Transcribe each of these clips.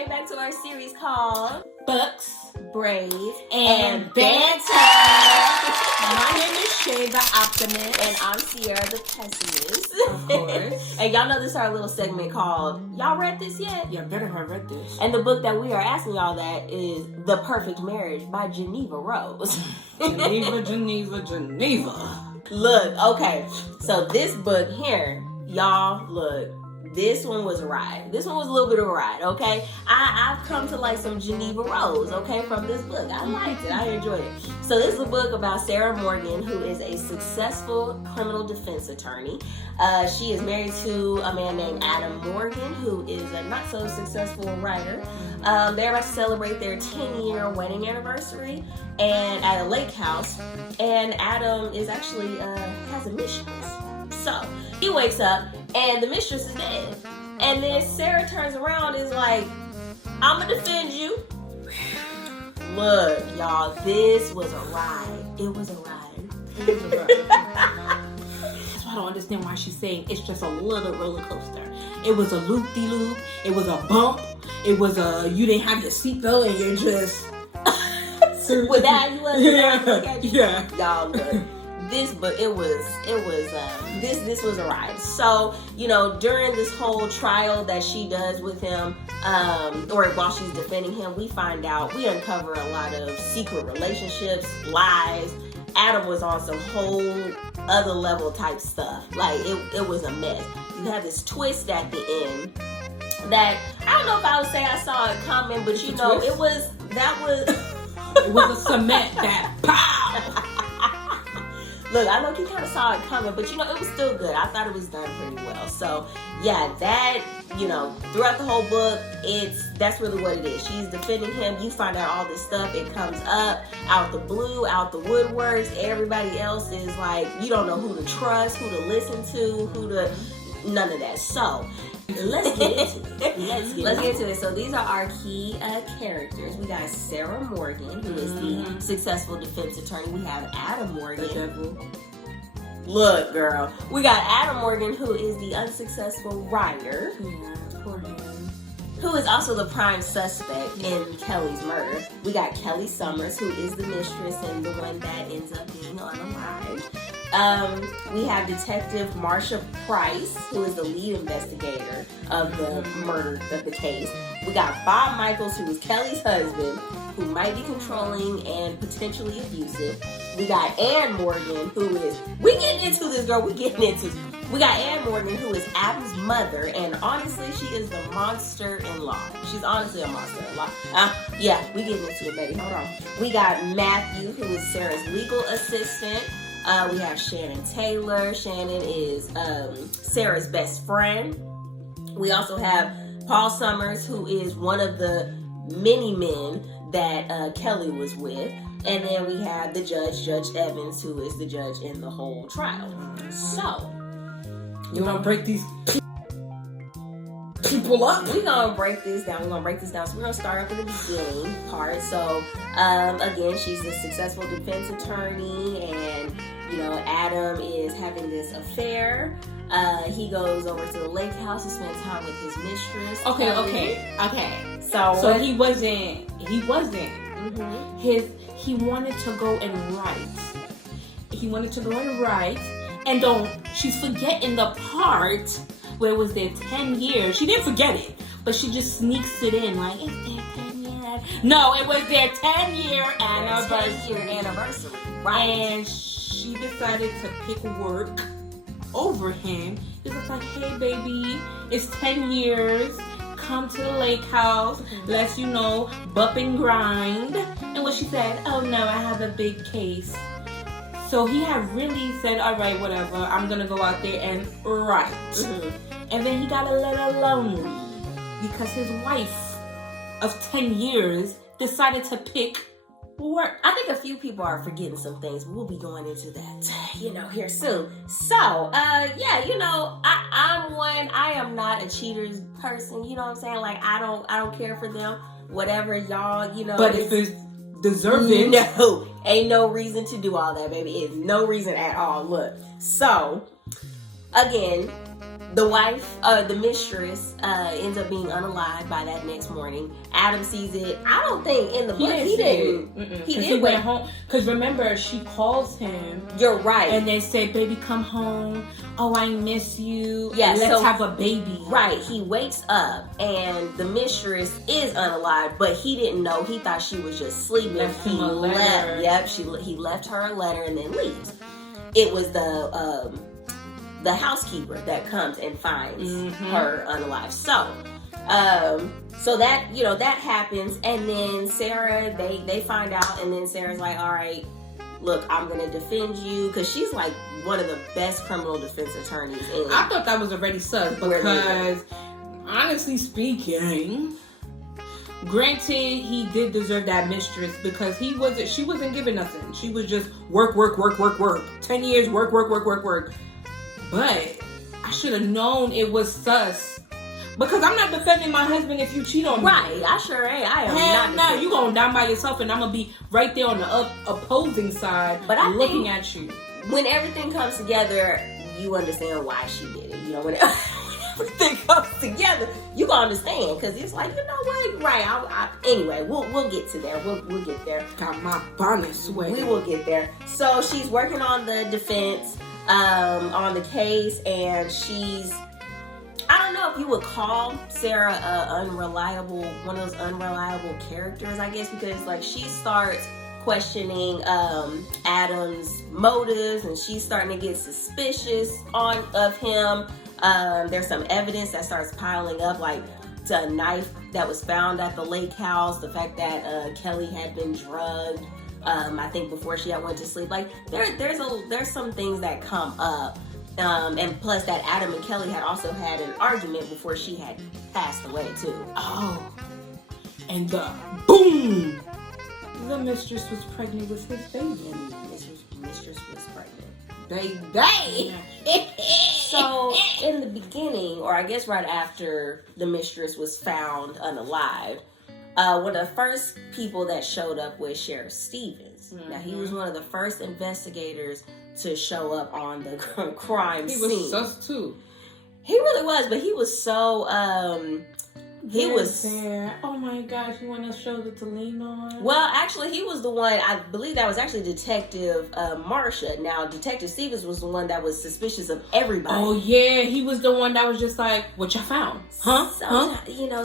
came back to our series called Books, Braids, and Banter. My name is Shay, the optimist. And I'm Sierra, the pessimist. Of course. And y'all know this is our little segment called, y'all read this yet? Yeah, better have read this. And the book that we are asking y'all that is The Perfect Marriage by Geneva Rose. Geneva. Look, okay. So this book here, y'all, look. This one was a ride. This one was a little bit of a ride, okay? I've come to like some Geneva Rose, okay, from this book. I liked it. I enjoyed it. So this is a book about Sarah Morgan, who is a successful criminal defense attorney. She is married to a man named Adam Morgan, who is a not-so-successful writer. They're about to celebrate their 10-year wedding anniversary and at a lake house. And Adam is actually has a mistress. So he wakes up and the mistress is dead. And then Sarah turns around and is like, I'm gonna defend you. Look, y'all, this was a ride. It was a ride. That's why I don't understand why she's saying it's just a little roller coaster. It was a loop-de-loop. It was a bump. It was you didn't have your seatbelt and you're just... With that, you was yeah. Y'all, look. This was a ride. So, you know, during this whole trial that she does with him, or while she's defending him, we uncover a lot of secret relationships, lies. Adam was on some whole other level type stuff. Like, it was a mess. You have this twist at the end that, I don't know if I would say I saw it coming, but you know, twist? it was a cement that pow! Look, I know he kind of saw it coming, but you know, it was still good. I thought it was done pretty well. So, yeah, that, you know, throughout the whole book, that's really what it is. She's defending him. You find out all this stuff. It comes up out the blue, out the woodworks. Everybody else is like, you don't know who to trust, who to listen to, none of that. So, let's get into it. Let's get into it. So these are our key characters. We got Sarah Morgan, who is the successful defense attorney. We have Adam Morgan. The devil. Look, girl. We got Adam Morgan, who is the unsuccessful writer. Yeah, poor him. Who is also the prime suspect in Kelly's murder. We got Kelly Summers, who is the mistress and the one that ends up being unalived. We have Detective Marsha Price, who is the lead investigator of the murder of the case. We got Bob Michaels, who is Kelly's husband, who might be controlling and potentially abusive. We got Ann Morgan, who is, we got Ann Morgan, who is Adam's mother, and honestly, she is the monster-in-law. She's honestly a monster-in-law. Yeah, we getting into it, baby. Hold on. We got Matthew, who is Sarah's legal assistant. We have Shannon Taylor. Shannon is Sarah's best friend. We also have Paul Summers, who is one of the many men that Kelly was with. And then we have the judge, Judge Evans, who is the judge in the whole trial. So, you want to break these people up? We're going to break this down. So we're going to start off with the beginning part. So, again, she's a successful defense attorney, and, you know, Adam is having this affair. He goes over to the lake house to spend time with his mistress. Okay. So he wasn't. He wanted to go and write. And she's forgetting the part where it was their 10 years. She didn't forget it, but she just sneaks it in like, it's their 10 years. No, it was their 10-year anniversary. Right. And she decided to pick work over him. It was like, hey baby, it's 10 years. Come to the lake house. Let's, bump and grind. And what she said, oh no, I have a big case. So he had really said, all right, whatever, I'm going to go out there and write. And then he got a little lonely because his wife of 10 years decided to pick work. I think a few people are forgetting some things, but we'll be going into that, here soon. So, I am not a cheaters person, you know what I'm saying? Like, I don't care for them, whatever, y'all, But if it's deserving. No, ain't no reason to do all that, baby. It's no reason at all. Look, so, again, The wife, the mistress, ends up being unalived by that next morning. Adam sees it. I don't think in the book he didn't. He went home. Because remember, she calls him. You're right. And they say, "Baby, come home. Oh, I miss you. Yeah, let's have a baby." Right. He wakes up and the mistress is unalived, but he didn't know. He thought she was just sleeping. Left him a letter. Yep. He left her a letter and then leaves. It was the housekeeper that comes and finds her unalive. So that, that happens, and then Sarah, they find out, and then Sarah's like, all right, look, I'm gonna defend you, because she's like one of the best criminal defense attorneys in. I thought that was already sus, because honestly speaking, granted, he did deserve that mistress, because she wasn't giving nothing. She was just work. 10 years, work. But I should have known it was sus. Because I'm not defending my husband if you cheat on me. Right, I sure ain't. I am not. You gonna down by yourself, and I'm gonna be right there on the opposing side, but I looking at you. When everything comes together, you understand why she did it. When everything comes together, you gonna understand, because it's like, you know what? Right. Anyway, we'll get to there. We'll get there. Got my bonnet sweating. We will get there. So she's working on the defense, on the case, and I don't know if you would call Sarah one of those unreliable characters, I guess, because like she starts questioning Adam's motives, and she's starting to get suspicious of him. There's some evidence that starts piling up, like a knife that was found at the lake house, the fact that Kelly had been drugged, I think before she had went to sleep. Like there's some things that come up. And plus that Adam and Kelly had also had an argument before she had passed away too. Oh. And the boom! The mistress was pregnant with his baby. And mistress was pregnant. Baby! So in the beginning, or I guess right after the mistress was found unalived, one of the first people that showed up was Sheriff Stevens. Now he was one of the first investigators to show up on the crime scene. He was sus too. He really was, but he was so he was there. Oh my gosh, you want a shoulder to lean on? Well, actually, he was the one. I believe that was actually Detective Marcia. Now, Detective Stevens was the one that was suspicious of everybody. Oh yeah, he was the one that was just like, "What you found? Huh?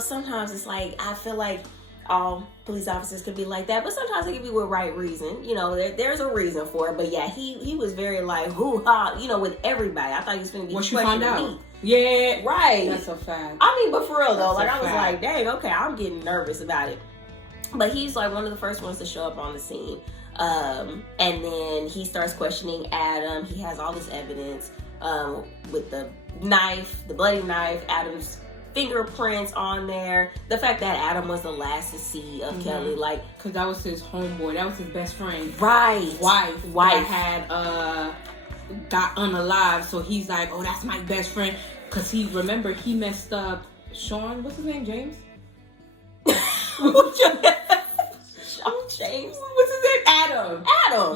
Sometimes it's like I feel like all police officers could be like that, but sometimes it could be with right reason. There's a reason for it. But yeah, he was very like hoo-ha, with everybody. I thought he was going to be what you found out. Me. Yeah, right. That's a fact. I mean, but for real though, like I was like, dang, okay, I'm getting nervous about it. But he's like one of the first ones to show up on the scene, and then he starts questioning Adam. He has all this evidence with the knife, the bloody knife, Adam's fingerprints on there, the fact that Adam was the last to see of Kelly, like, because that was his homeboy, that was his best friend, right, wife that had got unalive, so he's like, oh, that's my best friend, because he messed up Sean, what's his name, James? James, what's his name? Adam.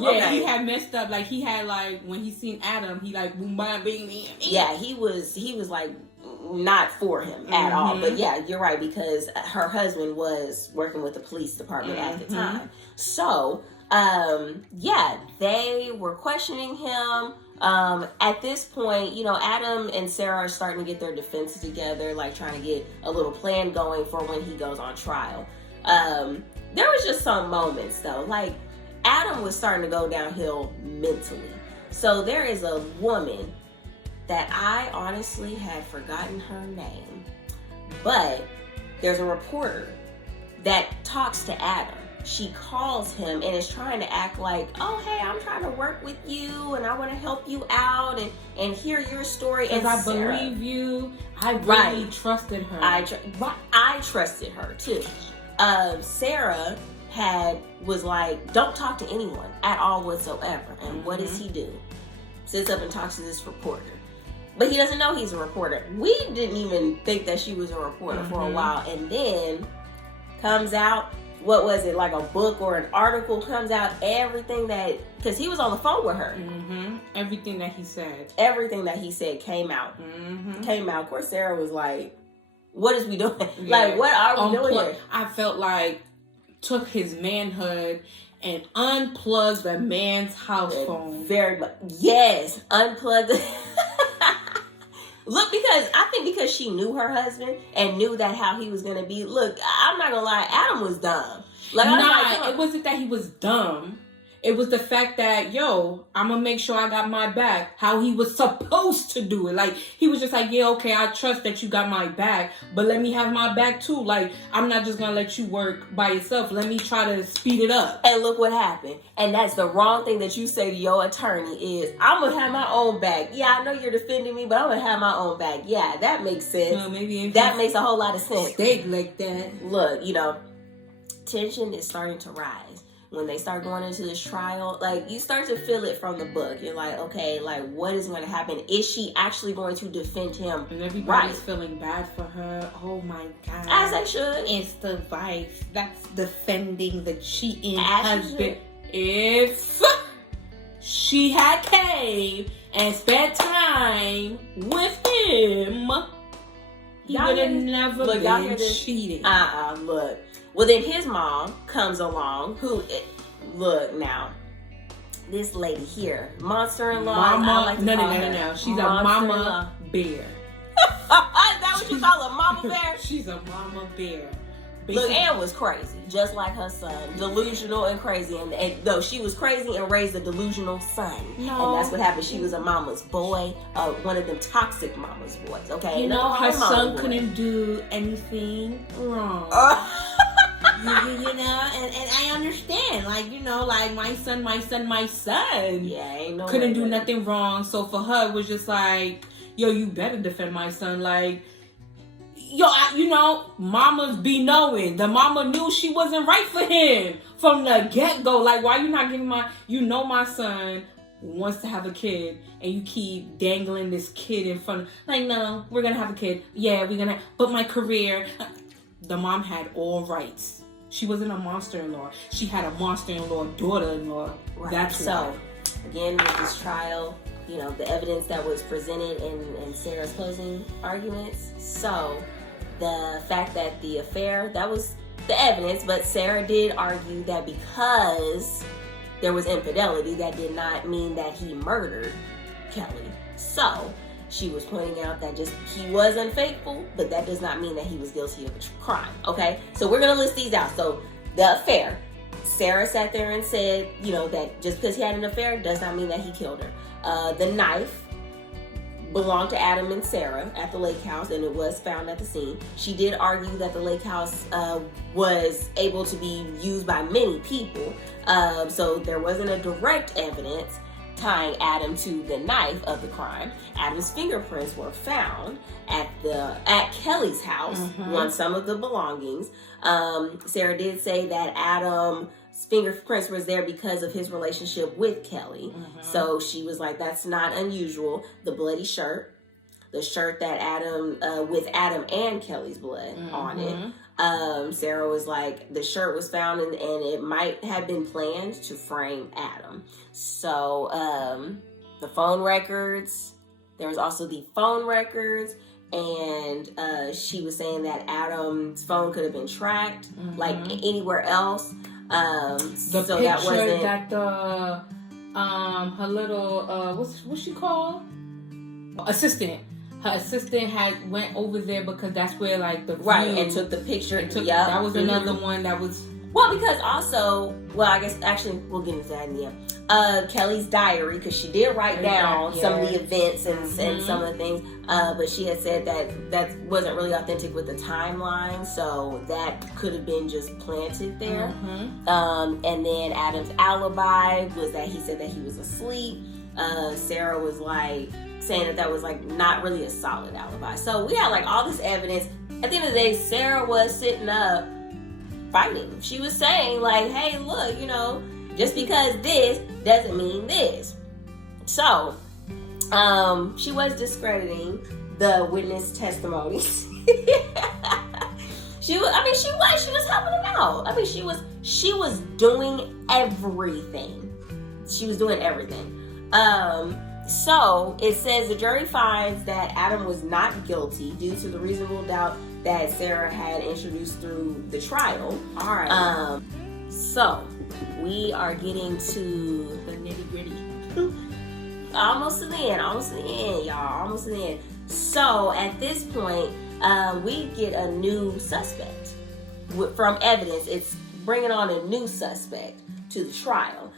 Yeah, okay. He had messed up, like he had like when he seen Adam, he like boom bam bing bing. Yeah, he was like not for him at all. But yeah, you're right, because her husband was working with the police department at the time. So yeah, they were questioning him. At this point, Adam and Sarah are starting to get their defenses together, like trying to get a little plan going for when he goes on trial. There was just some moments though, like Adam was starting to go downhill mentally. So there is a woman that I honestly had forgotten her name, but there's a reporter that talks to Adam. She calls him and is trying to act like, oh, hey, I'm trying to work with you and I want to help you out and hear your story. And I believe you. I really trusted her. I trusted her too. Sarah was like, don't talk to anyone at all whatsoever. And what does he do? Sits up and talks to this reporter. But he doesn't know he's a reporter. We didn't even think that she was a reporter for a while. And then comes out what was it, like a book or an article comes out, everything that, because he was on the phone with her. Everything that he said. Everything that he said came out. Came out. Of course, Sarah was like, what is we doing? Yeah. Like, what are we doing here? I felt like took his manhood and unplugged the man's house phone. Very much. Yes. Unplugged. Look, because she knew her husband and knew that how he was going to be. Look, I'm not going to lie. Adam was dumb. It wasn't that he was dumb. It was the fact that, I'm going to make sure I got my back. How he was supposed to do it. Like, he was just like, yeah, okay, I trust that you got my back. But let me have my back too. Like, I'm not just going to let you work by yourself. Let me try to speed it up. And look what happened. And that's the wrong thing that you say to your attorney is, I'm going to have my own back. Yeah, I know you're defending me, but I'm going to have my own back. Yeah, that makes sense. Well, maybe that makes a whole lot of sense. Steak like that. Look, tension is starting to rise. When they start going into this trial, like, you start to feel it from the book. You're like, okay, like, what is going to happen? Is she actually going to defend him? And everybody's feeling bad for her. Oh my God. As they should. It's the wife that's defending the cheating husband. If she had came and spent time with him, he would have never been cheating. Look. Well, then his mom comes along, look now, this lady here, monster-in-law. No. She's a mama bear. Is that what you call a mama bear? She's a mama bear. Look, Anne was crazy, just like her son, delusional and crazy. And though she was crazy and raised a delusional son, and that's what happened. She was a mama's boy, one of them toxic mama's boys. Okay, her son couldn't do anything wrong. And I understand, like my son. Yeah, ain't no couldn't do nothing wrong. So for her, it was just like, you better defend my son. Like, mamas be knowing. The mama knew she wasn't right for him from the get-go. Like, why you not giving my son wants to have a kid, and you keep dangling this kid in front of, like, no, we're gonna have a kid. Yeah, we're gonna, but my career. The mom had all rights. She wasn't a monster-in-law. She had a monster-in-law, daughter-in-law. Right. That's so. Again, with this trial, the evidence that was presented in Sarah's closing arguments. So, the fact that the affair, that was the evidence, but Sarah did argue that because there was infidelity, that did not mean that he murdered Kelly. So, she was pointing out that just he was unfaithful, but that does not mean that he was guilty of a crime. Okay? So we're going to list these out. So the affair. Sarah sat there and said, that just because he had an affair does not mean that he killed her. The knife belonged to Adam and Sarah at the lake house, and it was found at the scene. She did argue that the lake house was able to be used by many people. So there wasn't a direct evidence tying Adam to the knife of the crime. Adam's fingerprints were found at Kelly's house on some of the belongings. Sarah did say that Adam's fingerprints was there because of his relationship with Kelly. So she was like, that's not unusual. The bloody shirt, the shirt that Adam, with Adam and Kelly's blood on it. Sarah was like, the shirt was found and it might have been planned to frame Adam. So, the phone records, there was also the phone records, and she was saying that Adam's phone could have been tracked, like anywhere else. The so picture that wasn't that the, her little, what's she called? Assistant. Her assistant had went over there because that's where, like, the right, view, and took the picture. That was another one that was. Well, because also, I guess actually we'll get into that in the end. Kelly's diary, because she did write down some of the events and some of the things, but she had said that wasn't really authentic with the timeline, so that could have been just planted there. And then Adam's alibi was that he said that he was asleep. Sarah was like saying that was like not really a solid alibi. So we had like all this evidence. At the end of the day, Sarah was sitting up fighting. She was saying like, hey, look, just because this doesn't mean this. So, she was discrediting the witness testimonies. She was helping him out. I mean, she was doing everything. She was doing everything. So it says the jury finds that Adam was not guilty due to the reasonable doubt that Sarah had introduced through the trial. All right. So we are getting to The nitty gritty. almost to the end, y'all. Almost to the end. So at this point, we get a new suspect from evidence. It's bringing on a new suspect to the trial,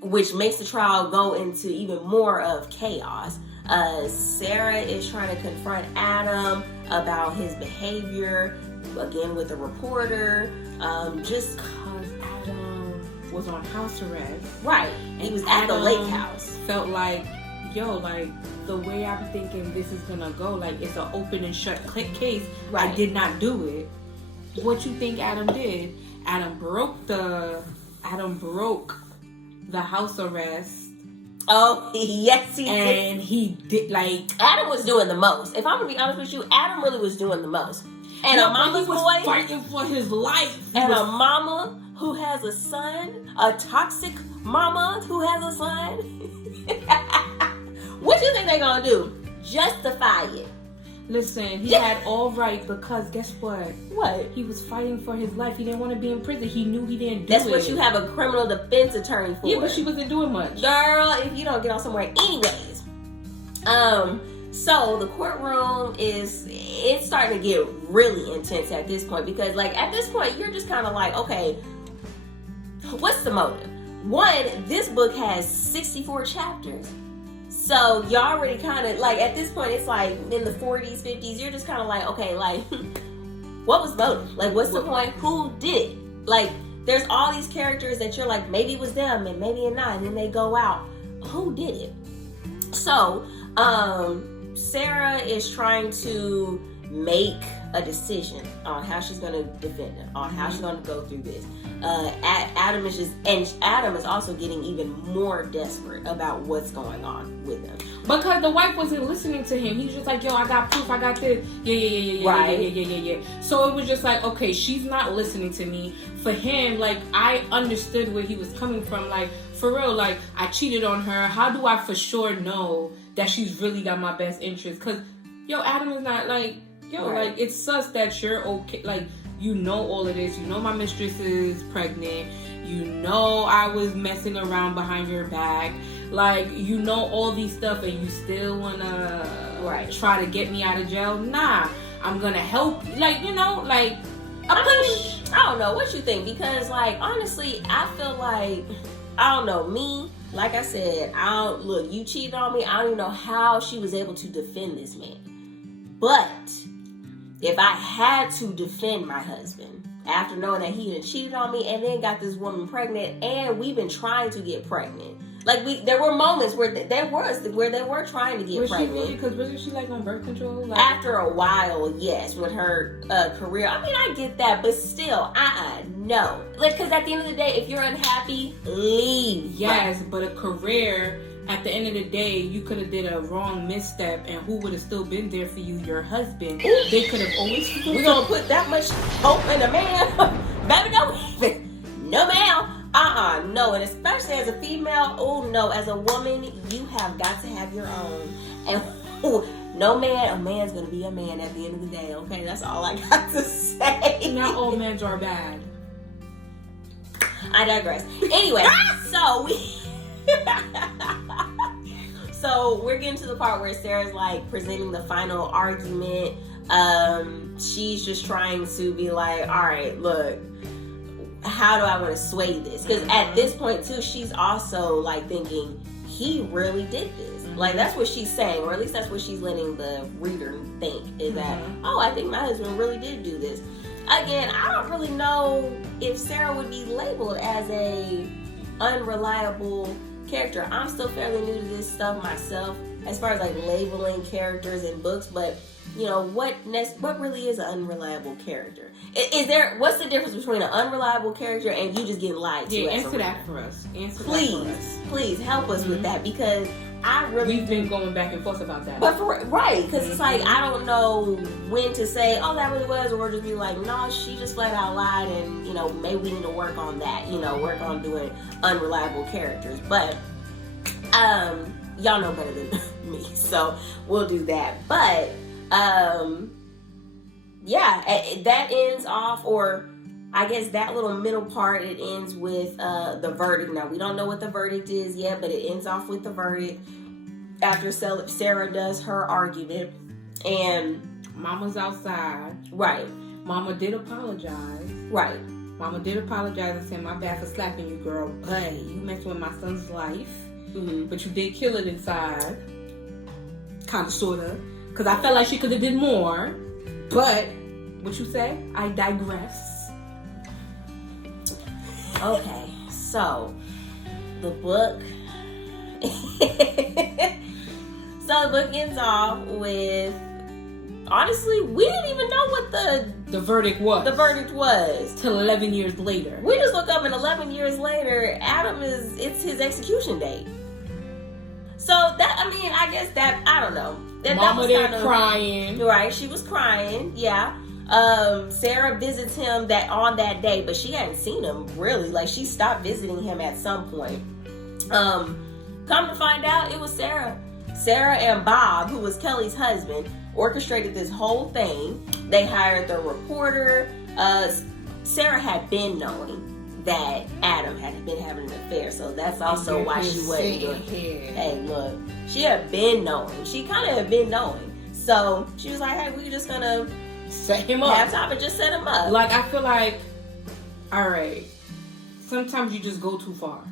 which makes the trial go into even more of chaos. Sarah is trying to confront Adam about his behavior, again with the reporter, just because Adam was on house arrest. Right. He was at the lake house. Felt like, like the way I'm thinking this is gonna go, like it's an open and shut case. Right. I did not do it. What you think Adam did? Adam broke the house arrest. Oh, yes, he did. And he did, like... Adam was doing the most. If I'm going to be honest with you, Adam really was doing the most. And a mama's boy... fighting for his life. A mama who has a son, a toxic mama who has a son. What you think they're going to do? Justify it. Listen, he had all right because guess what? What? He was fighting for his life. He didn't want to be in prison. He knew he didn't do That's what you have a criminal defense attorney for. Yeah, but she wasn't doing much. Girl, if you don't get on somewhere anyways. So the courtroom it's starting to get really intense at this point because like at this point you're just kind of like, okay, what's the motive? One, this book has 64 chapters. So you already kind of, like, at this point, it's like in the 40s, 50s, you're just kind of like, okay, like, what was motive? Like, what's the point? Who did it? Like, there's all these characters that you're like, maybe it was them and maybe it's not, and then they go out. Who did it? So, Sarah is trying to make a decision on how she's going to defend him, on how she's going to go through this. Adam is also getting even more desperate about what's going on with him because the wife wasn't listening to him. He's just like, yo, I got proof, I got this, yeah. So it was just like, okay, she's not listening to me. For him, like, I understood where he was coming from. Like, for real, like, I cheated on her. How do I for sure know that she's really got my best interest? Because Adam is not like, like, it's sus that you're okay, like, you know all of this. You know my mistress is pregnant. You know I was messing around behind your back. Like, you know all these stuff and you still want to try to get me out of jail? Nah, I'm going to help. Like, like... I don't know what you think. Because, like, honestly, I feel like... I don't know. Me, like I said, look, you cheated on me. I don't even know how she was able to defend this man. But... if I had to defend my husband after knowing that he had cheated on me and then got this woman pregnant and we've been trying to get pregnant. Like there were moments where they were trying to get pregnant. Because wasn't she like on birth control? Like, after a while, yes, with her career. I mean, I get that, but still, no. Like, because at the end of the day, if you're unhappy, leave. Yes, but a career. At the end of the day, you could have did a wrong misstep, and who would have still been there for you? Your husband. Ooh. They could have always... We're going to put that much hope in a man? Baby, no ma'am. No. And especially as a female, no. As a woman, you have got to have your own. And no man, a man's going to be a man at the end of the day, okay? That's all I got to say. Not all men are bad. I digress. Anyway, So we're getting to the part where Sarah's like presenting the final argument. She's just trying to be like, all right, look, how do I want to sway this? Because at this point too, she's also like thinking he really did this. Like that's what she's saying, or at least that's what she's letting the reader think is that, oh, I think my husband really did do this. Again, I don't really know if Sarah would be labeled as a unreliable character. I'm still fairly new to this stuff myself as far as like labeling characters in books, but what really is an unreliable character? What's the difference between an unreliable character and you just getting lied to? Answer that for us. Please help us with that, because we've been going back and forth about that. But because it's like, I don't know when to say, oh, that really was, or just be like, no, she just flat out lied, and, you know, maybe we need to work on that, you know, work on doing unreliable characters. But, y'all know better than me, so we'll do that. But, yeah, that ends off, or I guess that little middle part, it ends with the verdict. Now, we don't know what the verdict is yet, but it ends off with the verdict after Sarah does her argument. And Mama's outside. Right. Mama did apologize. Right. Mama did apologize and said, my bad for slapping you, girl, but you messed with my son's life. Mm-hmm. But you did kill it inside. Kind of, sort of. Because I felt like she could have did more. But, what you say? I digress. Okay, so the book ends off with, honestly, we didn't even know what the verdict was. The verdict was till 11 years later. We just look up, and 11 years later, it's his execution date. So that, I mean, I guess that, I don't know. Mama there crying. Right, she was crying. Yeah. Sarah visits him on that day, but she hadn't seen him really. Like, she stopped visiting him at some point. Come to find out, it was Sarah and Bob, who was Kelly's husband, orchestrated this whole thing. They hired the reporter. Sarah had been knowing that Adam had been having an affair, so that's also why she wasn't doing it. Hey, look, she had been knowing. She kind of had been knowing. So she was like, hey, we're just gonna set him up. Have time and just set him up. Like, I feel like, all right, sometimes you just go too far.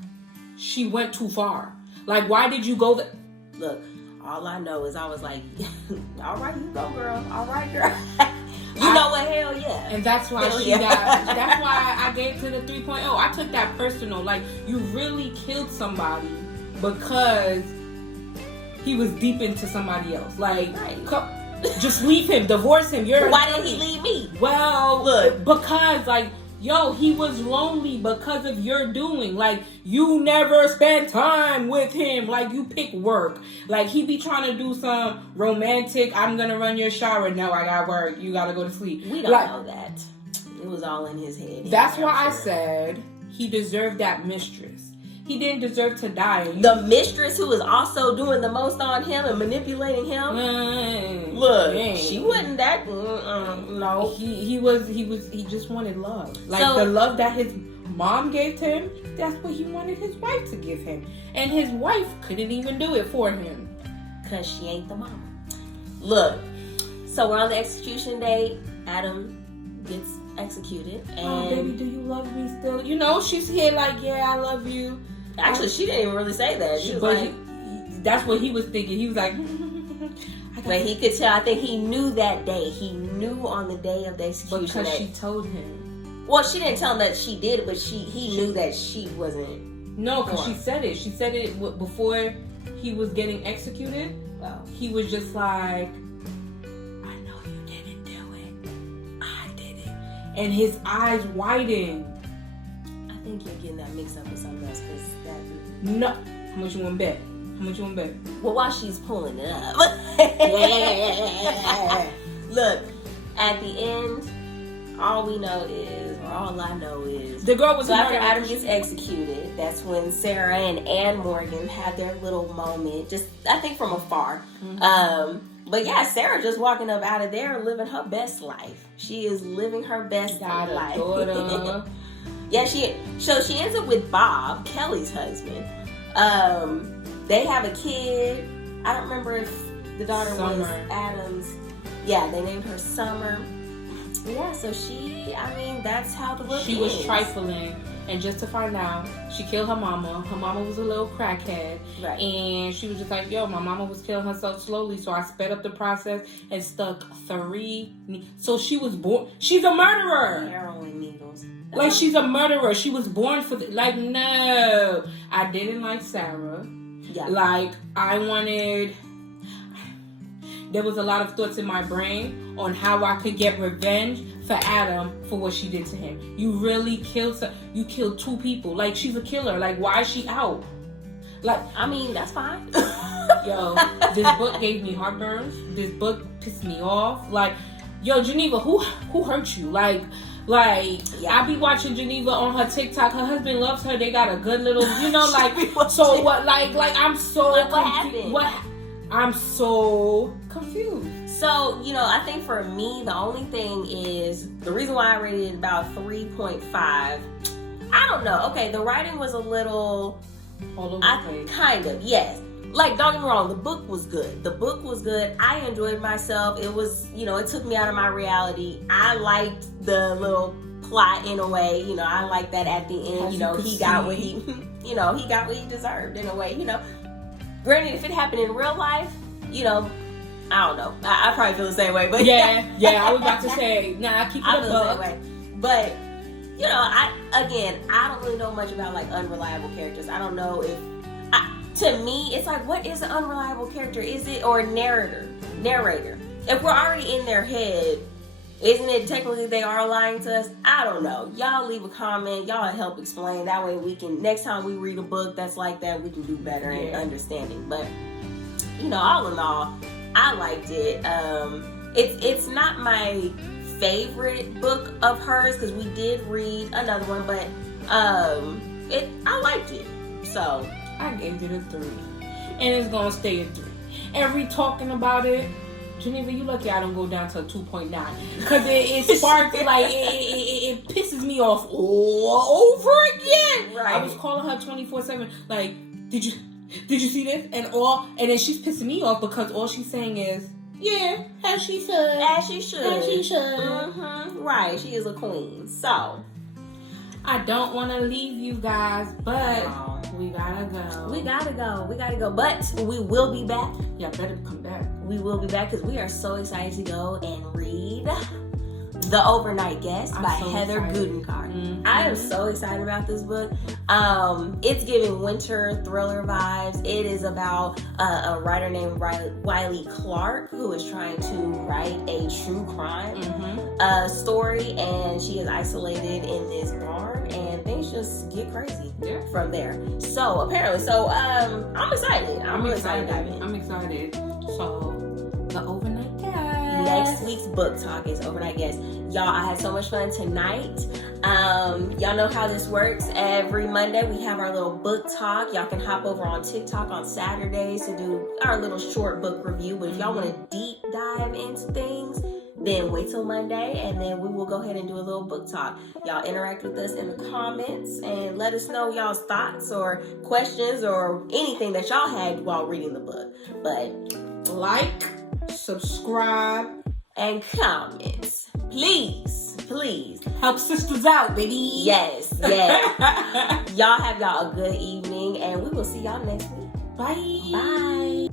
She went too far. Like, why did you go there? Look, all I know is I was like, all right, you go, girl. All right, girl. You know what? Hell yeah. And that's why that's why I gave to the 3.0. I took that personal. Like, you really killed somebody because he was deep into somebody else. Like, just leave him, divorce him. Why didn't he leave me? Well, look, because, like, yo, he was lonely because of your doing. Like, you never spend time with him. Like, you pick work. Like, he be trying to do some romantic, I'm gonna run your shower. No, I got work. You gotta go to sleep. We don't know that. It was all in his head. That's why I said he deserved that mistress. He didn't deserve to die. The mistress who was also doing the most on him and manipulating him. Look, she wasn't that. No, he just wanted love. Like, the love that his mom gave to him. That's what he wanted his wife to give him, and his wife couldn't even do it for him because she ain't the mama. Look, so we're on the execution date. Adam gets executed. And oh, baby, do you love me still? You know, she's here like, yeah, I love you. Actually, she didn't even really say that. She was like, that's what he was thinking. He was like, but he could tell. I think he knew that day. He knew on the day of the execution. Because she told him. Well, she didn't tell him that she did, but he knew that she wasn't. No, because she said it. She said it before he was getting executed. Wow. He was just like, I know you didn't do it. I did it. And his eyes widened. I think you're getting that mixed up with something else. No. How much you want to bet? How much you want to bet? Well, while she's pulling it up. Look, at the end, all I know is the girl was so after Adam gets executed. That's when Sarah and Morgan had their little moment, just I think from afar. Mm-hmm. But yeah, Sarah just walking up out of there, living her best life. She is living her best life. Yeah, she ends up with Bob, Kelly's husband. They have a kid. I don't remember if the daughter was Adam's. Yeah, they named her Summer. Yeah, so that's how the book She was trifling. And just to find out, she killed her mama. Her mama was a little crackhead. Right. And she was just like, yo, my mama was killing herself slowly, so I sped up the process and stuck 3 So she was born. She's a murderer. Heroin needles. Like, she's a murderer. She was born for like, no. I didn't like Sarah. Yeah. Like, there was a lot of thoughts in my brain on how I could get revenge for Adam for what she did to him. You really killed 2 people. Like, she's a killer. Like, why is she out? Like, I mean, that's fine. yo, this book gave me heartburns. This book pissed me off. Like, yo, Geneva, who hurt you? Like, Yeah. I be watching Geneva on her TikTok. Her husband loves her. They got a good little, like, so what? Like, I'm so like, what happened? I'm so confused. So, I think for me, the only thing is the reason why I rated it about 3.5. I don't know. Okay, the writing was a little all over the place. Kind of, yes. Like, don't get me wrong, the book was good. I enjoyed myself. It was, it took me out of my reality. I liked the little plot in a way. I like that at the end, he got what he, he got what he deserved in a way, Granted, if it happened in real life, I don't know. I probably feel the same way, but yeah, I was about to say, nah, keep it I a feel buck. the same way. But, I don't really know much about, like, unreliable characters. I don't know if, to me, it's like, what is an unreliable character? Is it, or narrator? If we're already in their head, isn't it technically they are lying to us? I don't know. Y'all leave a comment. Y'all help explain. That way we can, next time we read a book that's like that, we can do better in understanding. But, all in all, I liked it. It's not my favorite book of hers because we did read another one, but I liked it. So I gave it a 3, and it's gonna stay a 3. Every talking about it, Geneva, you lucky I don't go down to a 2.9 because it sparks like it pisses me off all over again. Right. I was calling her 24/7. Like, did you see this? And then she's pissing me off because all she's saying is, yeah, as she should. As she should. Mm-hmm. Right. She is a queen. So I don't want to leave you guys, but we gotta go. We gotta go. But we will be back. Yeah, better come back. We will be back because we are so excited to go and read The Overnight Guest by Heather Gudenkart. Mm-hmm. I am so excited about this book. It's giving winter thriller vibes. It is about a writer named Wiley Clark who is trying to write a true crime story, and she is isolated in this barn, and things just get crazy from there. So apparently, I'm excited. I'm really excited to dive in. I'm excited. So The Overnight Guest. Next week's book talk is Overnight Guest. Y'all, I had so much fun tonight. Y'all know how this works. Every Monday we have our little book talk. Y'all can hop over on TikTok on Saturdays to do our little short book review. But if y'all want to deep dive into things, then wait till Monday, and then we will go ahead and do a little book talk. Y'all interact with us in the comments and let us know y'all's thoughts or questions or anything that y'all had while reading the book. But like, subscribe, and comments. Please. Help sisters out, baby. Yes. Y'all have y'all a good evening, and we will see y'all next week. Bye.